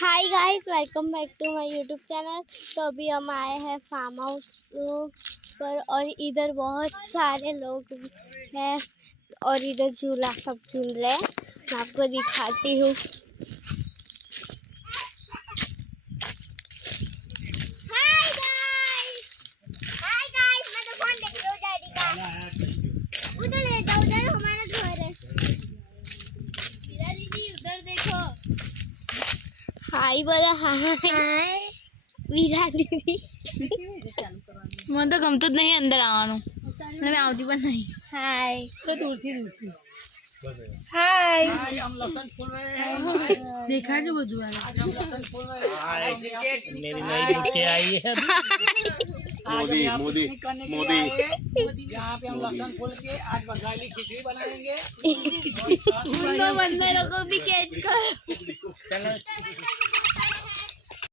Hi guys, welcome back to my YouTube channel. तो अभी हम आए हैं फार्म हाउस पर और इधर बहुत सारे लोग हैं और इधर झूला सब झूल रहे हैं। मैं आपको दिखाती हूँ। हाय गाइस, मैं तो फोन देख रही हूँ डैडी का। उधर ले जाओ, उधर हमारा घर है। मीरा दीदी उधर देखो। हाय बोला हाय वीरा दीदी। मैं तो गमत नहीं अंदर आवानू मैं आवती पण नहीं। हाय तो दूरથી हाय हम लहसुन फूल रहे हैं। देखा जो बजू वाला आज हम लहसुन फूल रहे हैं। मेरी नई बुके आई है। मोदी मोदी मोदी यहाँ पे हम लहसुन फूल के आज बंगाली खिचड़ी बनाएंगे। उन दो बंदरों को भी कैच करो। चलो